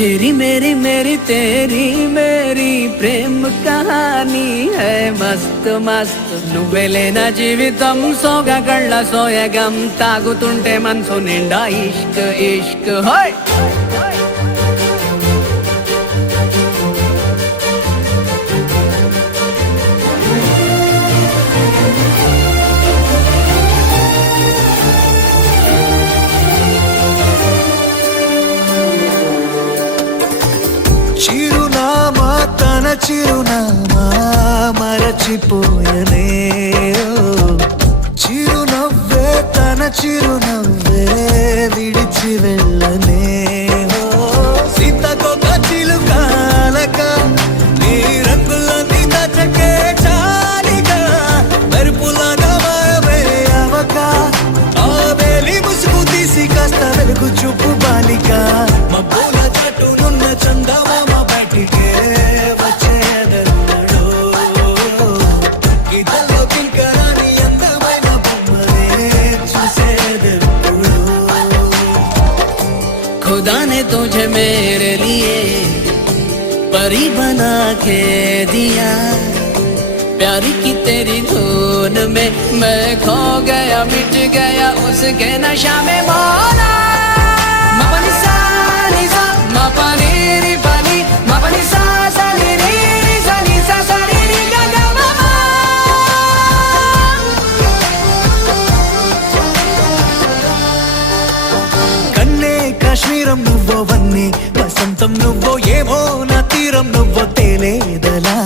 तेरी मेरी मेरी तेरी मेरी प्रेम कहानी है मस्त मस्त నువ్వెలేనా జీవితం సోగగళ్ళ సోయగం తాగుతుంటే మనసు నిండా ఇష్క్ ఇష్క్ హోయ్ చిరునామా తన చిరునామా మరచిపోయనే చిరునవ్వే తన చిరునవ్వే విడిచి వెళ్ళనే సీతకొక చిలుకాలక నీ రంగులన్నీ దచకే చాలిగా మెరుపులాగా మాయమే అవక ఆ వేలి ముసుగు తీసి కాస్త వెలుగు చూపు బాలిక మబ్బుల చాటునున్న చందమామ బయటికే వచ్చేదన్నడో ఇదల్లో కింకరాని అందమైన బొమ్మనే చూసేదెప్పుడు खुदा ने तुझे मेरे लिए परी बना के दिया प्यार की तेरी धुन में मैं खो गया मिट गया उसके नशा में मौला मपनी सा नी सा मपनी री पनी मपनी सा सा नी री री सा नी सा सा री री गा गा मा मा కన్నే కాశ్మీరం నువ్వో వన్నే వసంతం నువ్వో ఏమో నా తీరం నువ్వో తేలేదలా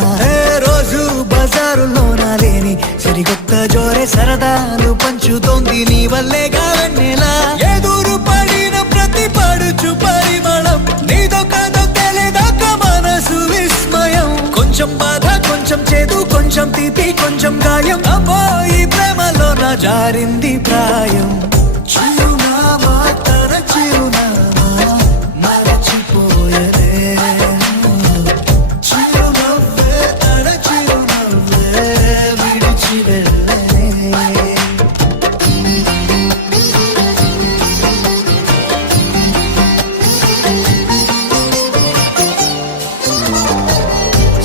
రోజు బజారులో నా లేని సరికొత్త జోరే సరదాలు పంచుతోంది నీ వల్లేగా వెన్నెలా ఎదురు పడిన ప్రతి పడుచు పరిమళం నీదో కాదో తెలియదాక మనసు విస్మయం కొంచెం బాధ కొంచెం చేదు కొంచెం తీపి కొంచెం గాయం అమ్మో ఈ ప్రేమలో నా జారింది ప్రాయం చిరునామా తన చిరునామా మరచిపోయనే చిరునవ్వే తన చిరునవ్వే విడిచి వెళ్ళనే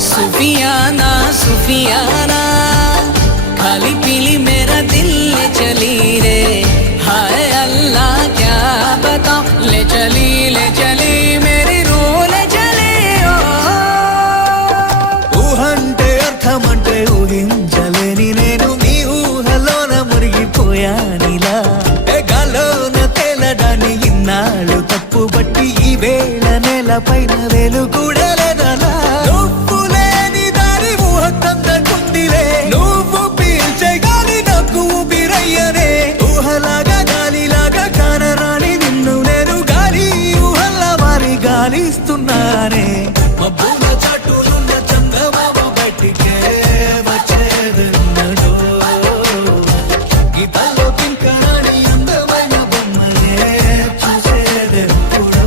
सुफियाना सुफियाना खाली पीली मेरा दिल ले चली रे हाय अल्लाह क्या बताऊं ले चली मेरी रूह ले चली ओ ఊహంటే అర్థమంటే ఊహించలేని నేను నీ ఊహలోన మురిగిపోయానిలా గాల్లోన తేలడాన్ని ఇన్నాళ్ళు తప్పు బట్టి ఈ వేళ నేల పైన వేలు కూడా లేదలా నువ్వు లేని దారి ఊహ కందకుందిలే నువ్వు పీల్చే గాలి నాకు ఊపిరయ్యనే ఊహలాగా గాలిలాగా కానరాని నిన్ను నేను గాలి ఊహల్లా మారి గాలిస్తున్నానే మబ్బుల చాటులున్న చందమామ బయటికే వచ్చేదన్నడో గీతల్లో కింకరాని అందమైన బొమ్మనే చూసేదెప్పుడో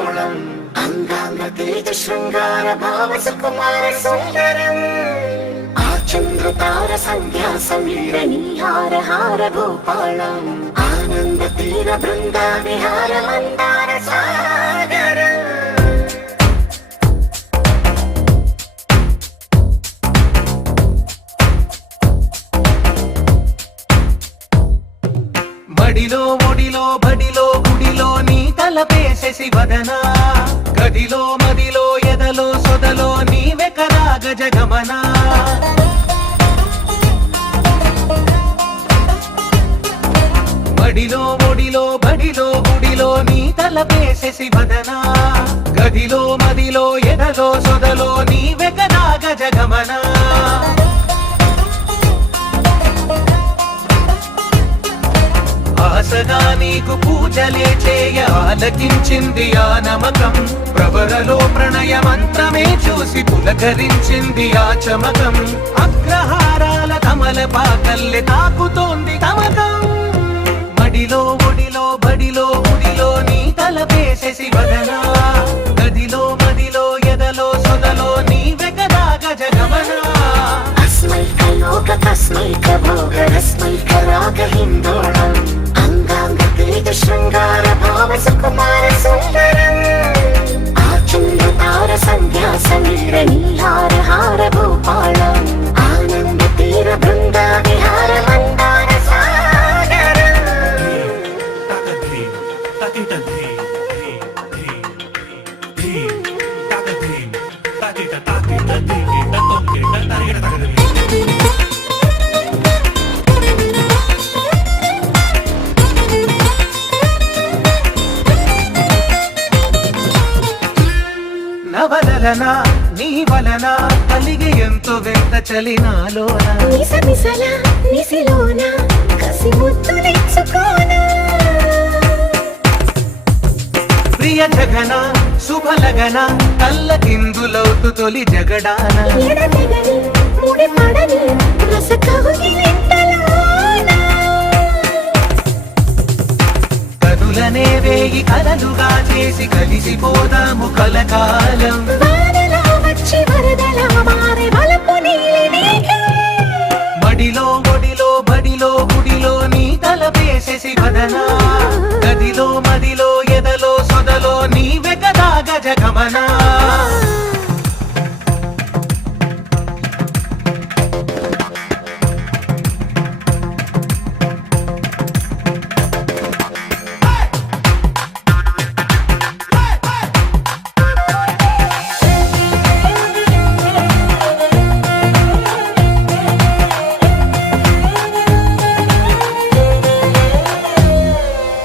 హిందోళం అంగాంగ తేజ శృంగార భావ సుకుమార సుందరం ఆ చంద్రతార సంధ్యా సమీర నీహార హార భూపాళం ఆనంద తీర బృంద విహార మందార సాగరం బడిలో ఒడిలో బడిలో గుడిలో నీ తలపేసేసి వదనా గదిలో మదిలో ఎదలో సొదలో నీవె కరాగ జగమనా బడిలో ఒడిలో బడిలో గుడిలో నీ తలపేసేసి వదనా గదిలో మదిలో ఎదలో సొదలో నీవె కరాగ జగమనా ఆశగా నీకు పూజలే చేయ ఆలకించింది ఆ నమకం ప్రవరలో ప్రణయ మంత్రమే చూసి పులకరించింది ఆ చమకం అగ్రహారాల కమల పాకల్లె తాకుతోంది తమకం మడిలో ఒడిలో బడిలో గుడిలో నీ తలపేసేసి వదనా గదిలో మదిలో ఎదలో సొదలో నీవె కరాగ జగమనా అస్మైక లోక తస్మైక భోగ రస్మైక రాగ హిందోళం అంగాంగ తేజ శృంగార భావ సుకుమార సుందరం ఆ చంద్రతార సంధ్యా సమీర నీహార హార భూపాళం ఆనంద తీర బృంద విహార మందార సాగరం నవలన నీ వలన కలిగి ఎంతో వెంత చలినాలోన నిసనిసల నిసిలోన కసి ముద్దు తెచ్చుకోనా ప్రియ జగన శుభలగన కళ్ళ కిందులవుతు తొలి జగడాన ఎడతెగని ముడి పడని రస కౌగిలింతలోన కనులనే వేయి కలలుగా చేసి కలిసిపోదాము కలకాలం వానలా వచ్చి వరదలా మారే వలపు నీలి మేఘం మడిలో ఒడిలో బడిలో గుడిలో నీ తలపేసేసి వదనా గదిలో మదిలో ఎదలో సొదలో నీవె కరాగ జగమనా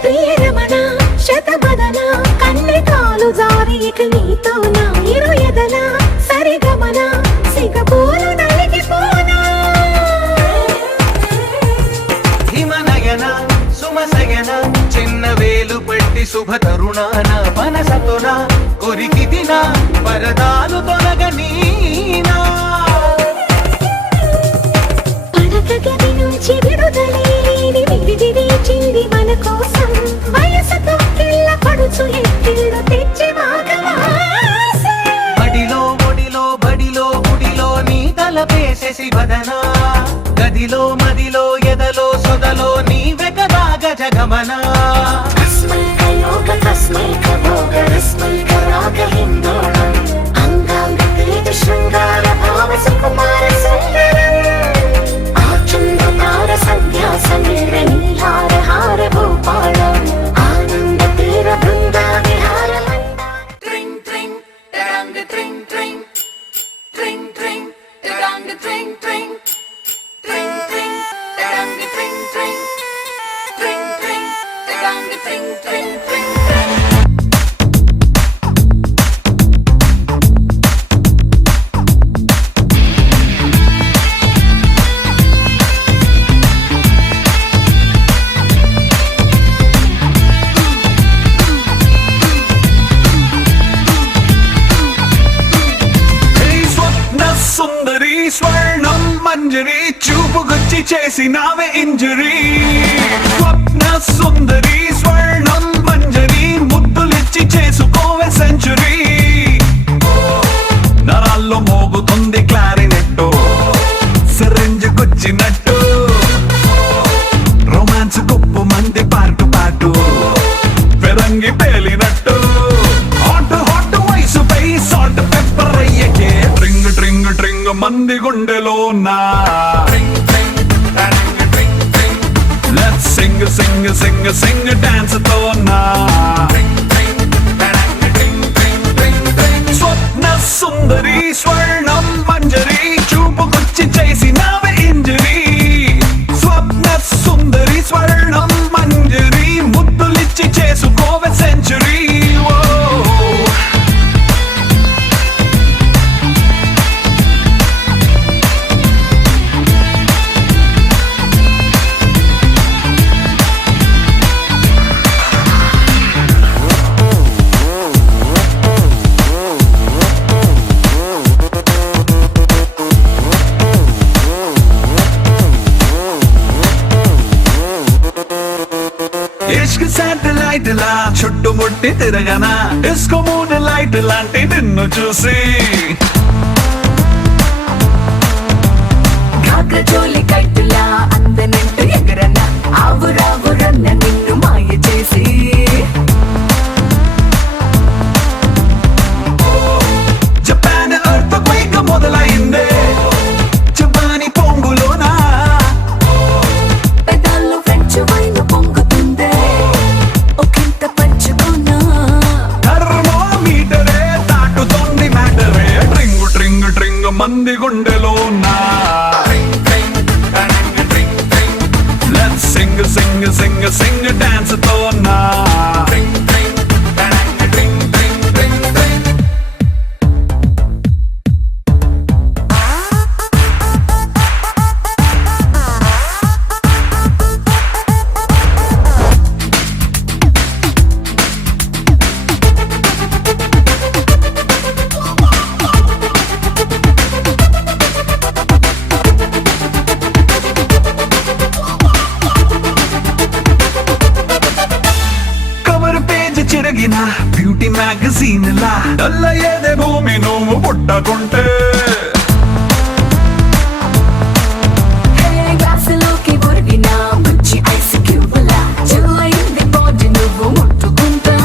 ప్రియరమణ శతబదన కన్నె కాలు జారి ఇక నీతో నా ఇరు ఎదల సరిగమన సిగపోలు నలిగిపోనా హిమనయన సుమసయన చిన్న వేలు పట్టి శుభ తరుణాన మనసతోన కొరికి దిన వరదాలు తొలగనీనా పడక గది నుంచి విడుదలేని విడిది చింది మన కోసం వయసుతో కిల్ల పడుచు ఎత్తిళ్ళు తెచ్చి మాగవాస బడిలో ఒడిలో బడిలో గుడిలో నీ తలపేసేసి వదనా గదిలో మదిలో ఎదలో సొదలో నీవె కరాగ జగమనా అస్మైక యోగ తస్మైక భోగ రస్మైక రాగ హిందోళం అంగాంగ తేజ శృంగార భావ సుకుమార సుందరం ఆ చంద్రతార సంధ్యా సమీర నీహార హార భూపాళం ఆనంద తీర బృంద విహార Tring tring, tarang tring tring, tring tring, tarang tring tring, tring tring, tarang tring tring, tring tring, tarang tring tring tring tring. సుందరి స్వర్ణం మంజరి చూపుకొచ్చి చేసినావే ఇంజరీ స్వప్న సుందరి స్వర్ణం మంజరి ముద్దులిచ్చి చేసుకోవే సెంచురీ. నరాల్లో మోగుతుంది క్లారినెట్టు, సిరింజ్ గుచ్చినట్టు, రొమాన్స్ కుప్పు మంది పాటు పాటు పెరంగి పేలినట్టు. హాట్ హాట్ వయసుపై సాల్ట్ పెప్పర్ అయ్యకే ట్రింగ్ ట్రింగ్ ట్రింగ్ మంది గుండెలో నా. Let's sing sing sing sing dance తో నా. స్వప్న సుందరి స్వర్ణం మంజరి చూపుకొచ్చి చేసినావే ఇంజరీ. స్వప్న సుందరి స్వర్ణం మంజరి ముద్దులిచ్చి చేసుకోవే సెంచురీ. ఇష్క్ శాటిలైట్ లా చుట్టుముట్టి తిరగనా, డిస్కో మూన్ లైట్ లాంటి నిన్ను చూసి. కాకచోలి కట్టులా అందనంటూ ఎగరన, ఆవురావురన్న నిన్ను మాయ చేసి. జపాన్ ఎర్త్ క్వేక్ మొదలైందే జపాని పొంగులోనా. పెదాల్లో ఫ్రెంచ్ వైన్ పొంగుతుందే ఒకంత పంచుకున్నా. థర్మోమీటరే దాటుతోంది మ్యాటరే ట్రింగ్ ట్రింగ్ ట్రింగ్ మంది గుండెలో నా. Let's sing sing sing sing dance తో నా. కవర్ పేజ్ చిరగిన బ్యూటీ మ్యాగజైన్ లా డల్ల ఏదే భూమి నువ్వు పుట్టకుంటే. గ్లాసులోకి ఒరిగిన మంచి ఐస్ క్యూబులా చిల్లయింది బాడీ నువ్వు ముట్టుకుంటా.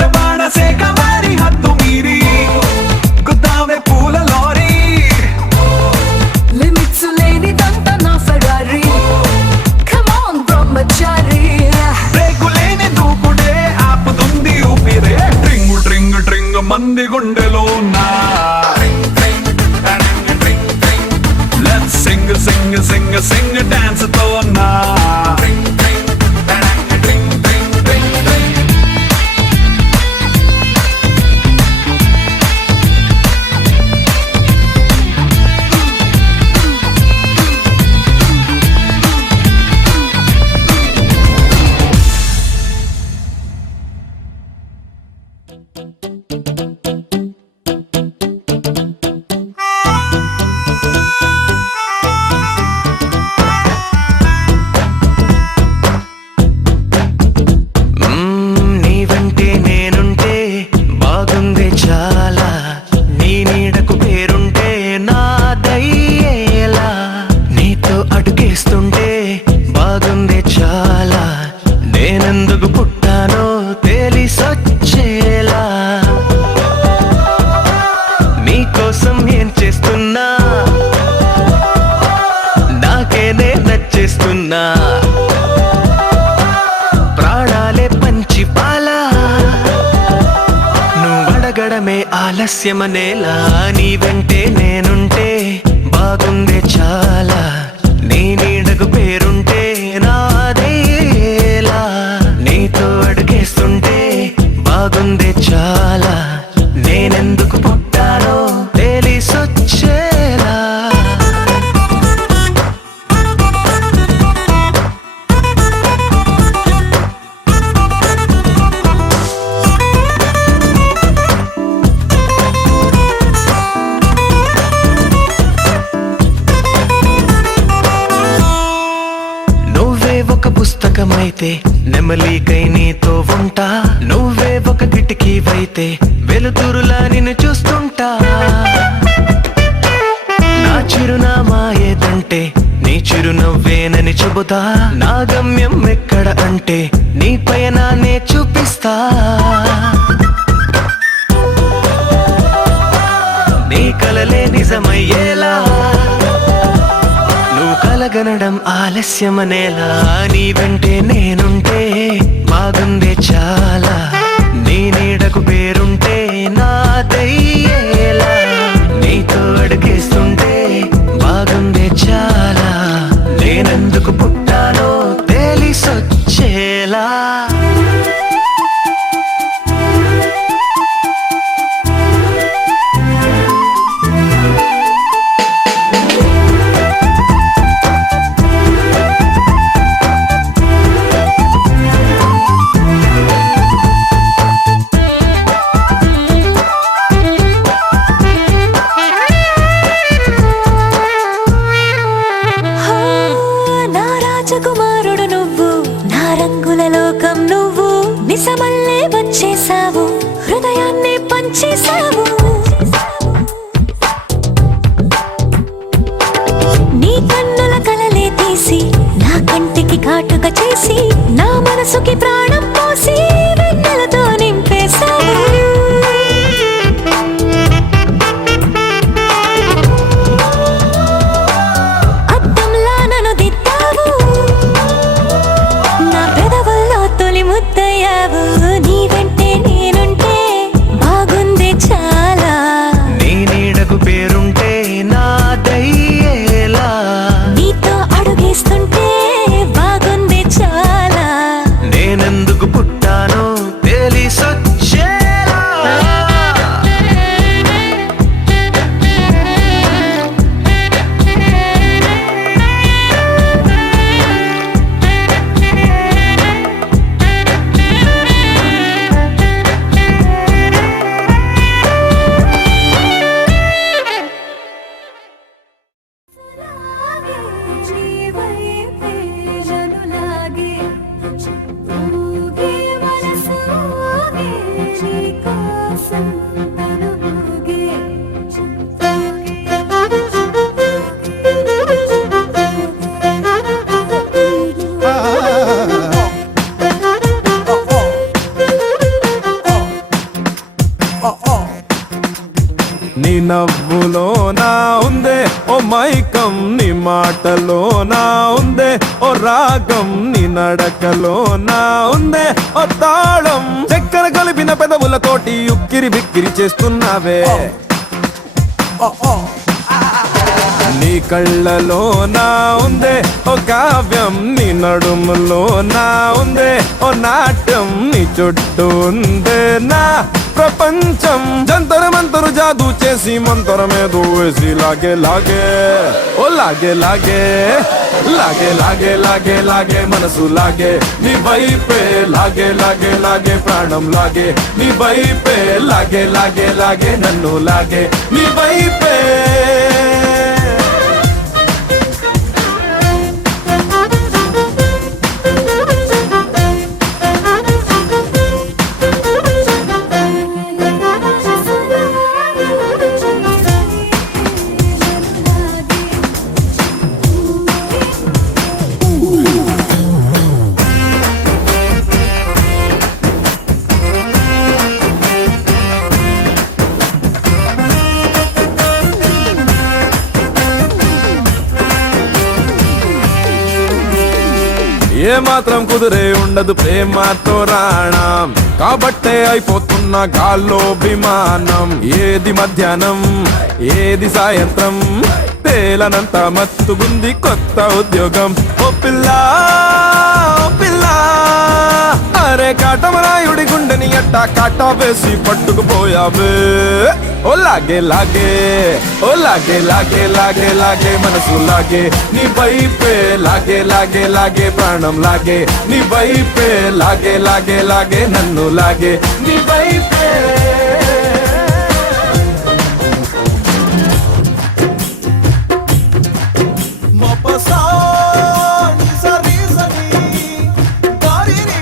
రవాణా శాఖ వారి హద్దు మీరి గుద్దావే పూల లారీ. లిమిట్స్ లేనిదంతా నా Ferrari. Come on Brahmachari. Break లేని దూకుడే ఆపుతుంది ఊపిరే ట్రింగ్ ట్రింగ్ ట్రింగ్ మంది గుండెలో నా. Let's sing sing sing sing dance తో నా. నీ వెంటే నేనుంటే బాగుంది చాలా, నీ నీడకు పేరుంటే నాదయ్యేలా. నీతో అడుగేస్తుంటే బాగుంది చాలా, నేనెందుకు పుట్టానో తెలిసొచ్చేలా. నీకోసం ఏం చేస్తున్నా నాకేనే నచ్చేస్తున్నా. ప్రాణాలే పంచి పాలా నువ్వడగడమే ఆలస్యమనేలా. నీ వెంటే నేనుంటే బాగుందే చాలా, నీ నీడకు పేరుంటే నాదేలా. నీతో అడుగేస్తుంటే బాగుందే చాలా, నేనెందుకు పుట్టానో తెలిసొచ్చేలా. నెమలికై నీతో ఉంటా, నువ్వే ఒక కిటికీవైతే వెలుతురులా నిన్ను చూస్తుంటా. నా చిరునామా ఏదంటే నీ చిరునవ్వేనని చెబుతా. నా గమ్యం ఎక్కడ అంటే నీ పయనాన్నే చూపిస్తా. నీ కలలే నిజమయ్యేలా నువ్వు కలగనడం ఆలస్యమనేలా. నీ వెంటే నేనుంటే బాగుందే చాలా, నీ నీడకు పేరుంటే నాదయ్యేలా. నీతో అడుగేస్తుంటే బాగుందే చాలా, నేనెందుకు పుట్టానో తెలిసొచ్చేలా. నా రాజకుమారుడు నువ్వు, నా రంగుల లోకం నువ్వు. నిజమల్లే వచ్చేసావు, హృదయాన్ని పంచేసావు. నీ కన్నుల కలలే తీసి నా కంటికి కాటుక చేసి, నా మనసుకి ప్రాణం పోసి వెన్నెలతో నింపేశావు. అద్దంలా నన్ను దిద్దావు, నా పెదవుల్లో తొలి ముద్దయ్యావు. నీ వెంటే నేనుంటే బాగుంది చాలా, నీ నీడకు పేరుంటే నాదయ్యేలా. నీతో అడుగేస్తుంటే బాగుంది చాలా, నేనెందుకు పుట్టానో తెలిసొచ్చేలా. నీ నవ్వులో నా ఉందే ఓ మైకం, నీ మాటలో నా ఉందే ఓ రాగం, నీ నడకలో నా ఉందే ఓ తాళం. చక్కెర కలిపిన పెదవులతోటి ఉక్కిరి బిక్కిరి చేస్తున్నావే. నీ కళ్ళలో నా ఉందే ఓ కావ్యం, నీ నడుములో నా ఉందే ఓ నాట్యం, నీ చుట్టూ ఉందే నా ప్రపంచం. జంతర మంతరు జాదూ చేసి మంతరమేదో వేసి లాగే లాగే ఓ లాగే లాగే లాగే లాగే లాగే లాగే మనసు లాగే నీ వైపే లాగే లాగే లాగే ప్రాణం లాగే నీ వైపే లాగే లాగే లాగే నన్ను లాగే నీ వైపే. ఏ మాత్రం కుదిరే ఉండదు ప్రేమతో రాణం, కాబట్టే అయిపోతున్న గాల్లో విమానం. ఏది మధ్యాహ్నం ఏది సాయంత్రం తేలనంత మత్తుగుంది కొత్త ఉద్యోగం. ఓ పిల్లా ఓ పిల్లా, అరే కాటమరాయుడి గుండెని అట్టా కాటా వేసి పట్టుకుపోయావే. ఓ లాగే లాగే ఓ లాగే లాగే లాగే లాగే మనసు లాగే నీ వైపే లాగే లాగే లాగే ప్రాణం లాగే నీ వైపే లాగే లాగే లాగే నన్ను లాగే నీ వైపే. మపసా నిస రిసని దారిని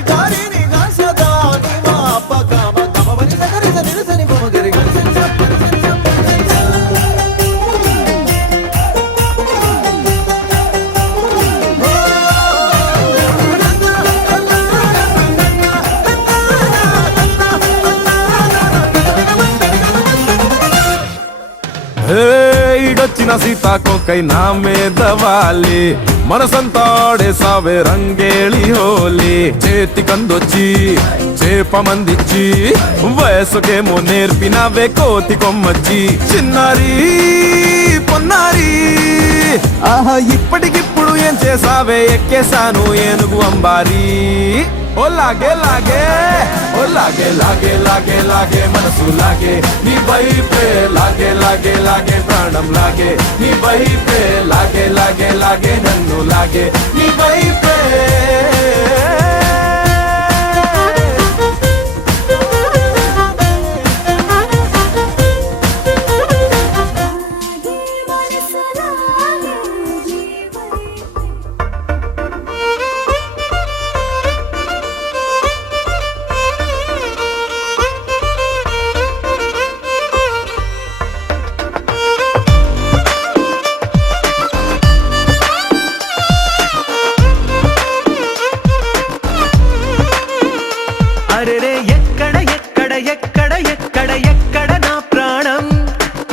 అయిన సీతాకోకై నా మీద వాలి మనసంతా ఆడేసావే రంగేళి హోలీ చేతి కందొచ్చి చేప మందిచ్చి వయసుకేమో నేర్పినవే కోతి కొమ్మచ్చి చిన్నారి పొన్నారి ఆహా ఇప్పటికిప్పుడు ఏం చేసావే ఎక్కేశాను ఏనుగు అంబారి ఓ లాగే లాగే ఓ లాగే లాగే లాగే లాగే మనసు లాగే నీ వైపే లాగే లాగే లాగే ప్రాణం లాగే నీ వైపే లాగే లాగే లాగే నన్ను లాగే నీ వైపే అరెరే ఎక్కడ ఎక్కడ ఎక్కడ ఎక్కడ ఎక్కడ నా ప్రాణం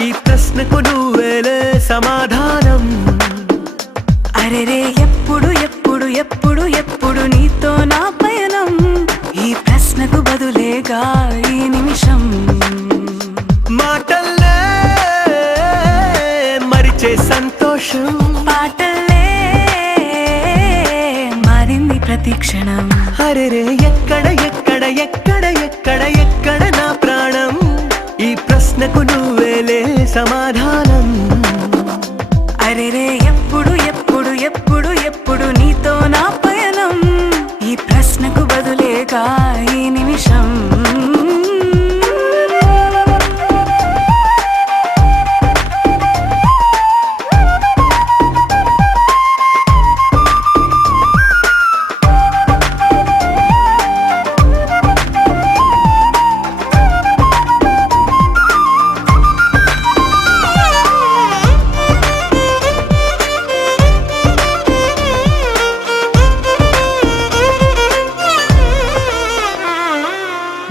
ఈ ప్రశ్నకు నువ్వేలే సమాధానం అరెరే ఎప్పుడు ఎప్పుడు ఎప్పుడు ఎప్పుడు నీతో నా పయనం ఈ ప్రశ్నకు బదులేగా ఈ నిమిషం మాటల్లే మరిచే సంతోషం పాటలే మారింది ప్రతి క్షణం అరెరే ఎక్కడ ఎక్కడ ఎక్కడ ఎక్కడ ఎక్కడ నా ప్రాణం ఈ ప్రశ్నకు నువ్వేలే సమాధానం అరెరే ఎప్పుడు ఎప్పుడు ఎప్పుడు ఎప్పుడు నీతో నా పయనం ఈ ప్రశ్నకు బదులేగా ఈ నిమిషం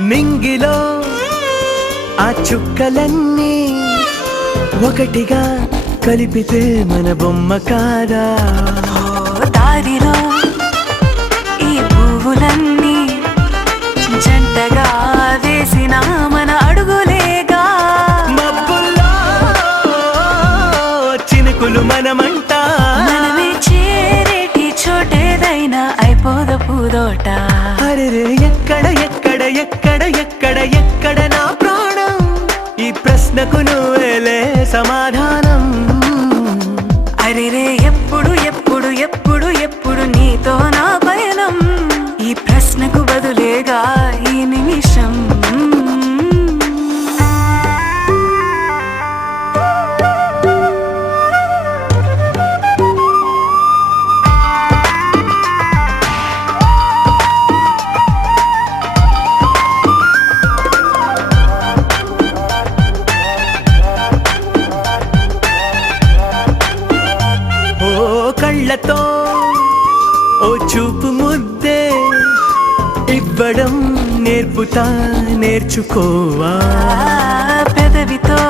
నింగిలో ఆ చుక్కలన్నీ ఒకటిగా కలిపితే మన బొమ్మ కాదా దారిలో ఈ పువ్వులన్నీ జంటగా వేసిన మన అడుగులేగా మబ్బుల్లో చినుకులు మనమంట మనమే చేరేటి చోటేదైనా అయిపోద పూదోట అరెరే ఎక్కడ ఎక్కడ ఎక్కడ ఎక్కడ ఎక్కడ నా ప్రాణం ఈ ప్రశ్నకు నువ్వేలే సమాధానం అరెరే ఎప్పుడు ఎప్పుడు ఎప్పుడు ఎప్పుడు నీతో నా పయనం ఈ ప్రశ్నకు బదులేగా ఈ నిమిషం కళ్ళతో ఓ చూపు ముద్దే ఇవ్వడం నేర్పుతా నేర్చుకోవా పెదవితో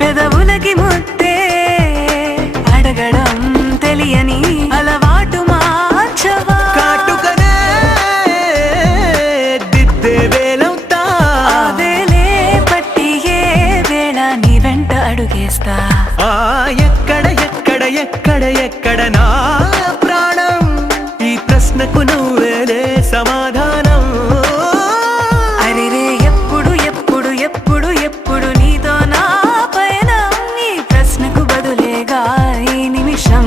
పెదవులకి ముద్దే అడగడం తెలియని అలవాటు మార్చవా కాటుకనే దిద్దే వేలవుతా వేలే పట్టి ఏ వేళ నీ వెంట అడుగేస్తా ఎక్కడ ఎక్కడ ఎక్కడ ఎక్కడ నా ప్రాణం ఈ ప్రశ్నకు నువ్వేలే సమాధానం అరెరే ఎప్పుడు ఎప్పుడు ఎప్పుడు ఎప్పుడు నీతో నా పయనం ఈ ప్రశ్నకు బదులేగా ఈ నిమిషం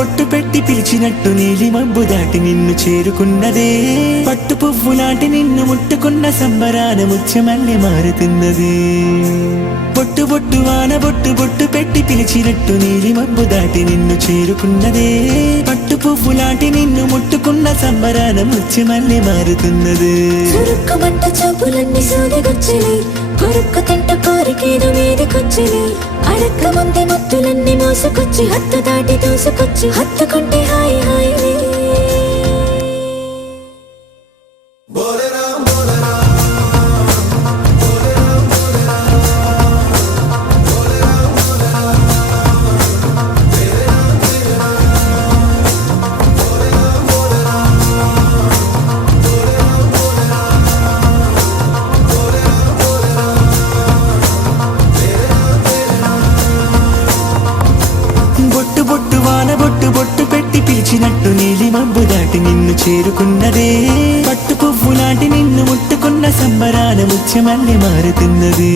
బొట్టు పెట్టి పిలిచినట్టు నీలి మబ్బు దాటి నిన్ను చేరుకున్నదే పట్టు పువ్వు లాంటి నిన్ను ముట్టుకున్న సంబరాన ముత్యమల్లె మారుతున్నది బొట్టు బొట్టు వాన బొట్టు బొట్టు పెట్టి పిలిచినట్టు నీలి మబ్బు దాటి నిన్ను చేరుకున్నదే పట్టు పువ్వు లాంటి నిన్ను ముట్టుకున్న సంబరాన ముత్యమల్లె మారుతున్నది చురుక్కుమంట చూపులన్నీ సూదిగొచ్చిని కొరుక్కు తింట కోరికేదో మీదికొచ్చిని అడక్క ముందే ముత్తులన్నీ మోసుకొచ్చి హత్తు దాటి దూసుకొచ్చి హత్తుకుంటే హాయి హాయి బొట్టు బొట్టు వాన బొట్టు బొట్టు పెట్టి పిలిచినట్టు నీలి మబ్బు దాటి నిన్ను చేరుకున్నదే పట్టు పువ్వు లాంటి నిన్ను ముట్టుకున్న సంబరాన ముత్యమల్లె మారుతున్నది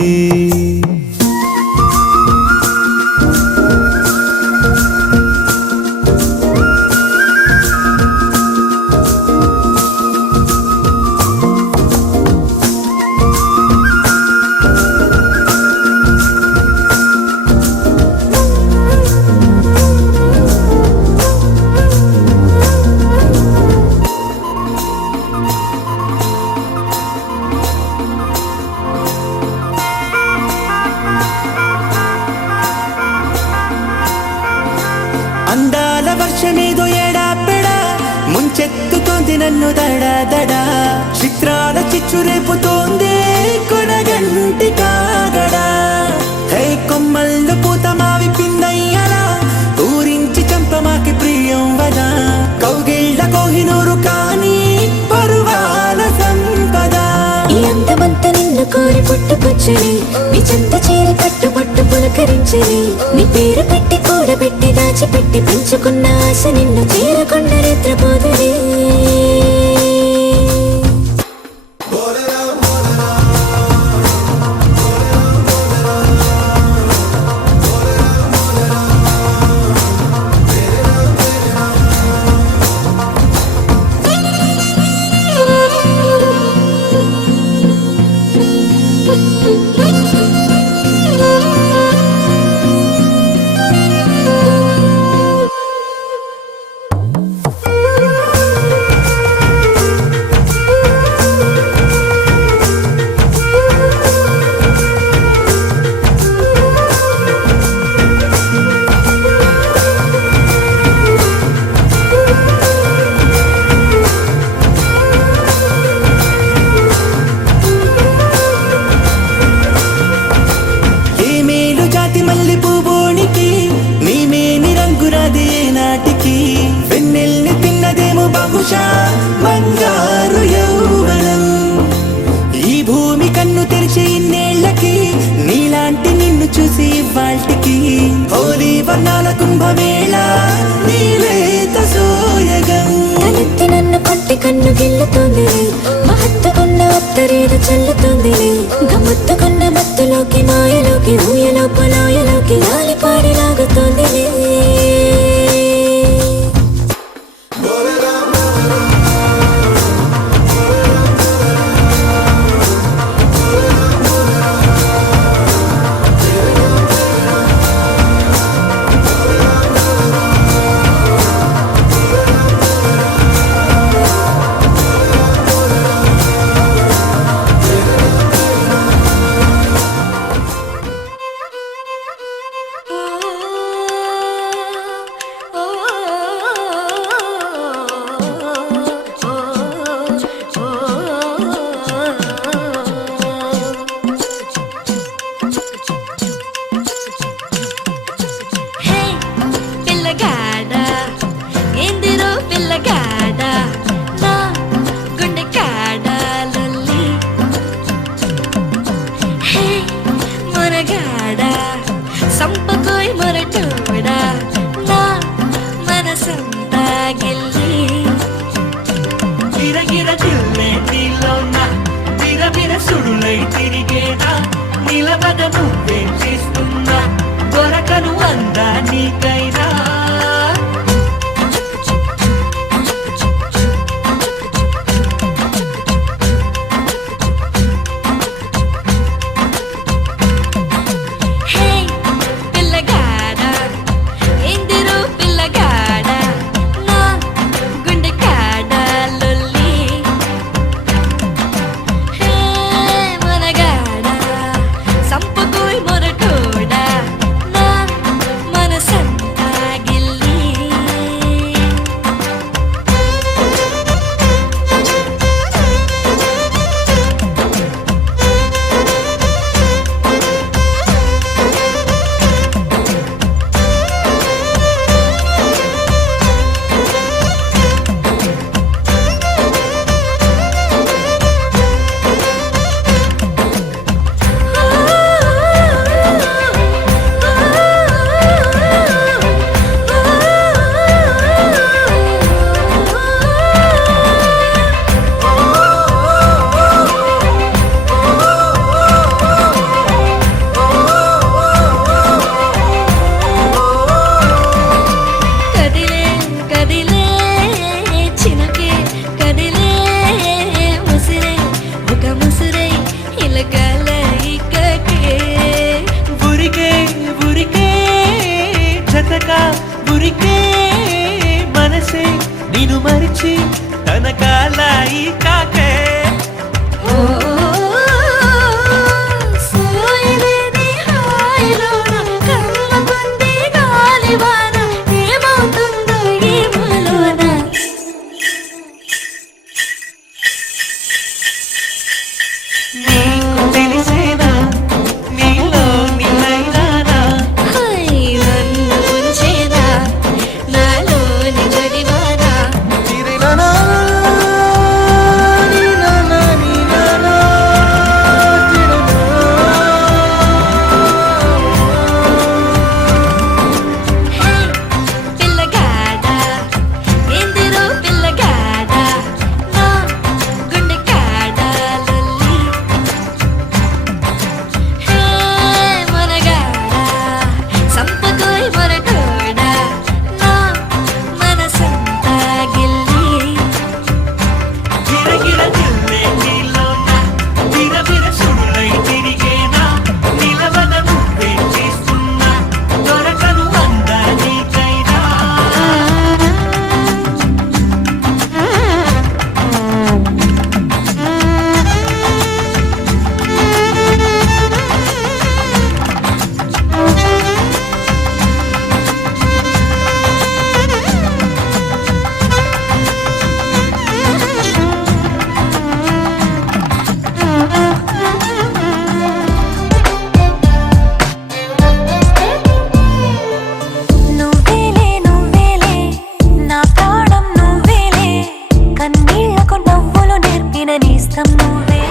అందాల వర్షమేదో ఎడాపెడా ముంచెత్తుతోంది నన్ను దడా దడా చిత్రాల చిచ్చు రేపుతోంది కొనగంటి కాగడా హే కొమ్మల్లో పూత మావి పిందయ్యలా ఊరించి చంపమాకి ప్రియం వదా కౌగిళ్ళ కోహినూరు కానీ పరువాల సంపద ఈ అందమంతా నిన్ను కోరి పుట్టుకొచ్చని నీ చెంత చీర కట్టుబట్టు పులకరించని నీ పేరు పెట్టి కూడబెట్టి దాచిపెట్టి పెంచుకున్న ఆశ నిన్ను చేరకుండా నిద్రపోదని మల్లి పూబోనికి నీమేని రంగురాదే నాటికి వెన్నెల్ని తిన్నదేమో బహుశా బంగారు యౌవనం ఈ భూమి కన్ను తెరిచే ఇన్నేళ్లకి నీలాంటి నిన్ను చూసి వాల్టికి హోలీ వర్ణాల కుంభమేళ నీలేత సోయగం తలెత్తి నన్ను కొట్టి కన్ను గిల్లుతోంది మహత్తుకున్న ఉత్తరేద చల్లుతోంది గమ్మత్తుకున్న మత్తులోకి మాయలోకి ఊయలో పొలాయలోకి లాలిపాడి లాగుతోంది సుడులై తిరిగేదా నిలబద నువ్వేం చేస్తున్నా దొరకను అందా నీకైనా వెనకాల ఈ కాకే సోయలేని హాయిలోన కమ్మగుంది గాలివాన ఏమవుతుందో ఏమోలోన నీకు తెలిసేనా నీలో నిలైనానా హై నన్ను ముంచేదా నాలోని జడివానా హే పిల్లగాడ ఎందిరో పిల్లగాడ నా గుండె కాడ లొల్లి హే మనగాడ సంపతోయ్ మొరటోడ నా మనసంతా గిల్లి గిరగిర జిల్లే నీలోన విరవిర సుడులై తిరిగేనా నిలవన నువ్వే చేస్తున్నా దొరకను అందా నీకైనా నువ్వేలే నువ్వేలే నా ప్రాణం నువ్వేలే కన్నీళ్లకు నవ్వులు నేర్పిన నేస్తం నువ్వే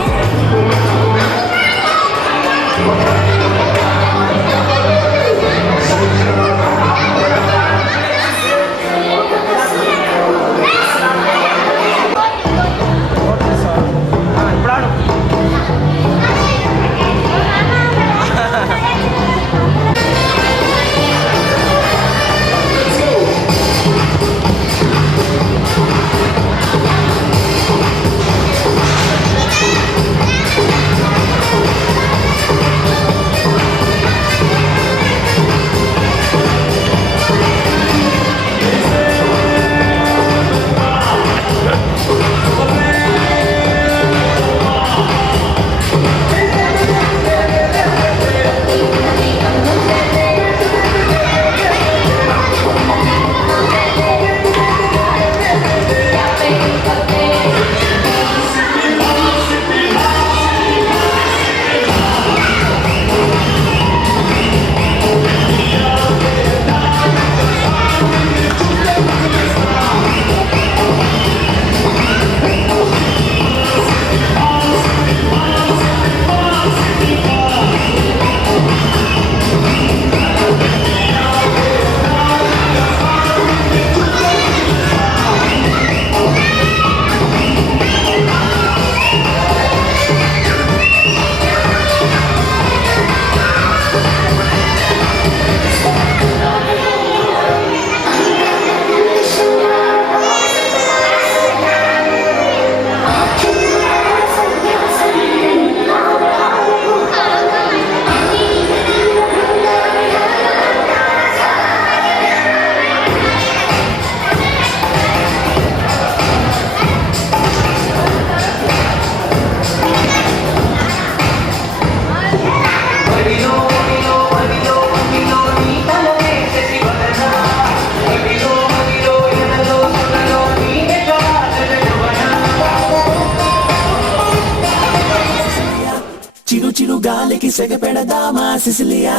చిరు చిరు గాలికి సెగపెడదామా సిసిలియా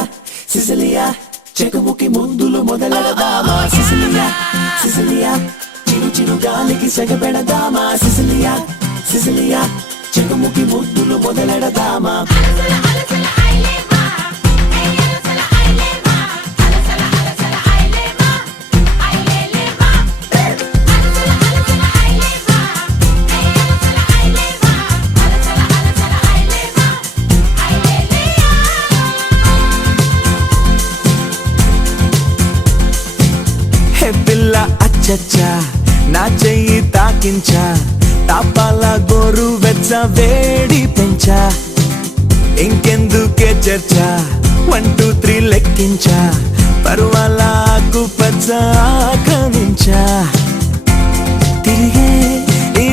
సిసిలియా చెకుముకి ముందులు మొదలెడదామా సిసిలియా సిసిలియా చిరు చిరు గాలికి సెగపెడదామా సిసిలియా సిసిలియా చెకుముకి ముందులు మొదలెడదామా హే పిల్ల అచ్చచ్చా నా చెయ్యి తాకించా తాపాల గోరు వెచ్చ వేడి పెంచా ఇంకెందుకే చర్చ 1 2 3 లెక్కించా పరువాల ఆకు పచ్చ ఆక్రమించా తిరిగే ఈ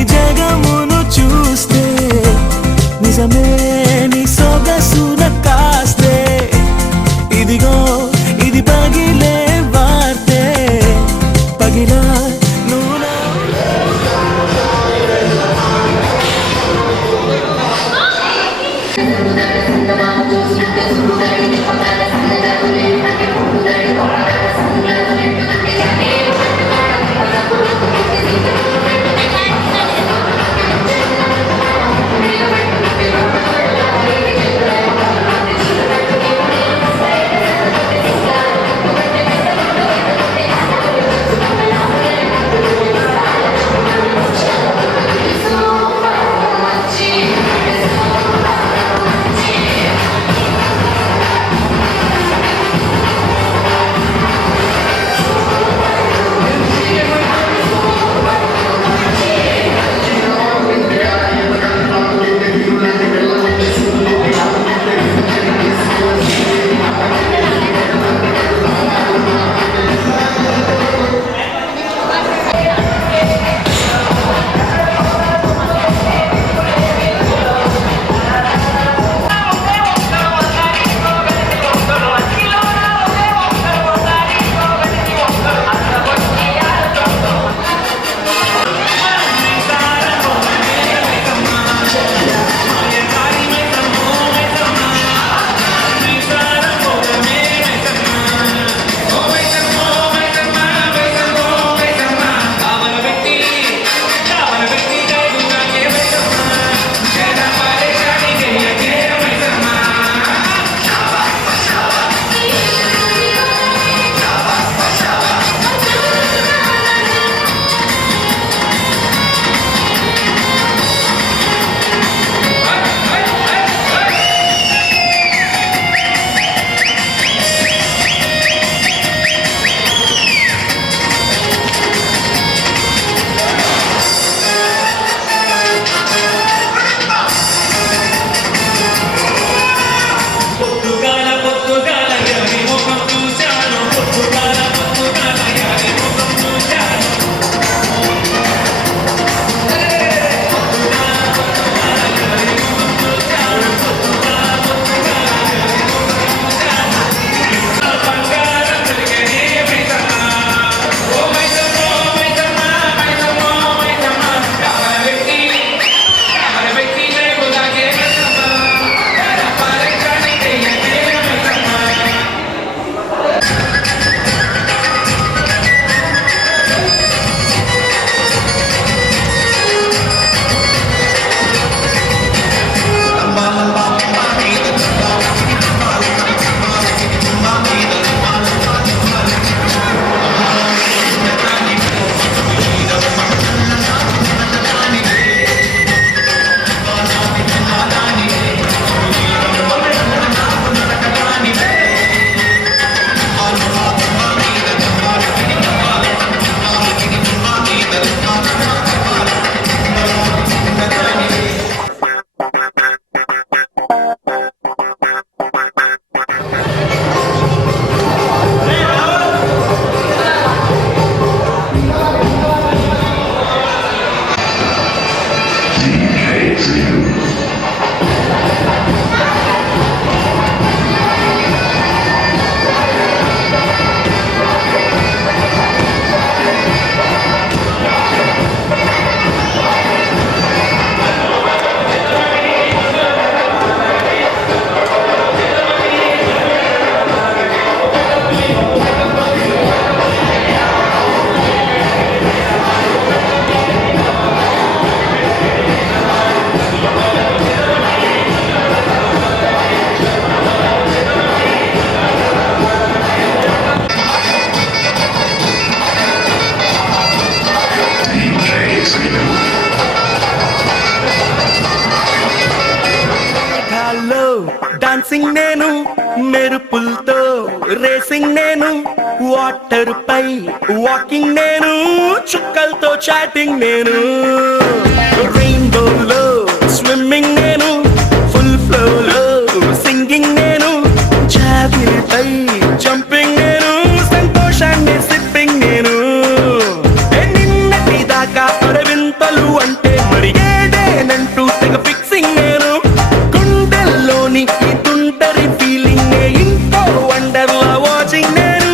మేఘాల్లో డాన్సింగ్ నేను, మెరుపులతో రేసింగ్ నేను, వాటర్ పై వాకింగ్ నేను, చుక్కలతో చాటింగ్ నేను, రెయిన్బోలో స్విమ్మింగ్ నేను, ఫుల్ ఫ్లోలో సింగింగ్ నేను, జాబిలిపై జంపింగ్ నేను, సంతోషాన్ని సిప్పింగ్ నేను, నిన్నటి దాకా అరవింతలు అంటే మరి ఏదేనంటూ తెగ ఫిక్సింగ్ నేను, గుండెల్లోని ఈ తుంటరి ఫీలింగ్ ఇంకో వండర్లా వాచింగ్ నేను.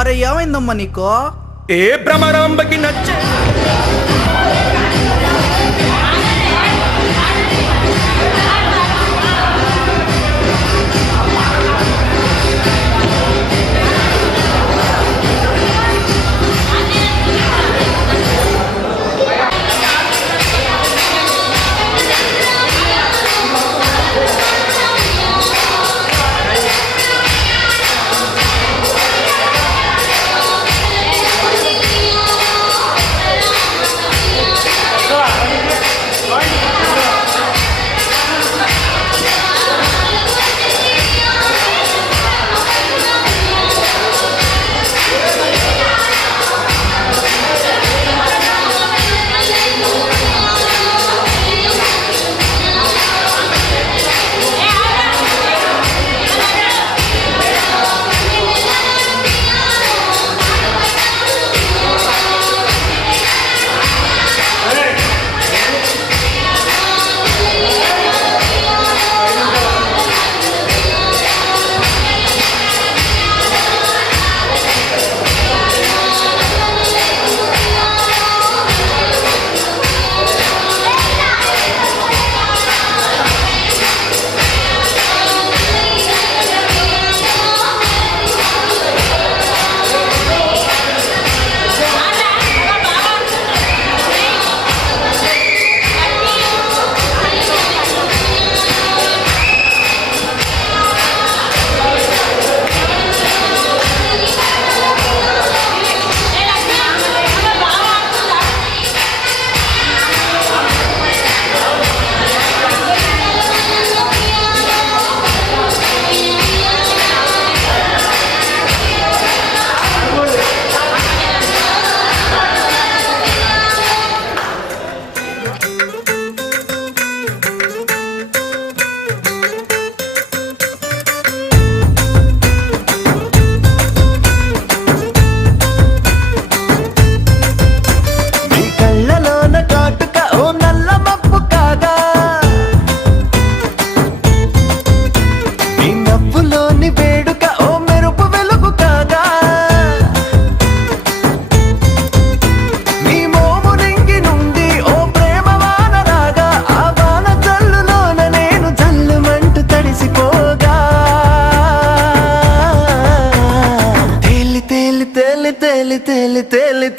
అరే ఏమైందమ్మా నీకో? ఏ భ్రమరాంబకి నచ్చే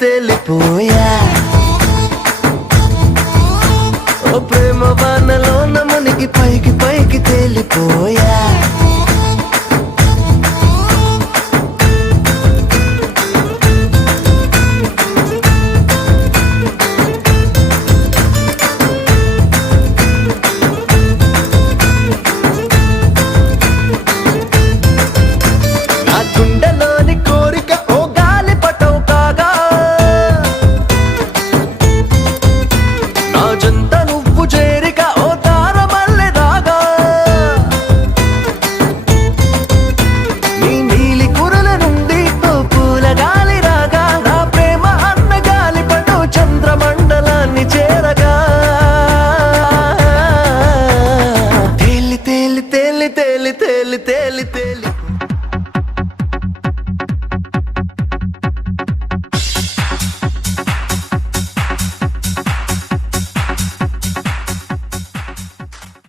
తేలిపోయా ఓ ప్రేమ వానలోన మునిగి పైకి పైకి తేలిపోయా జంత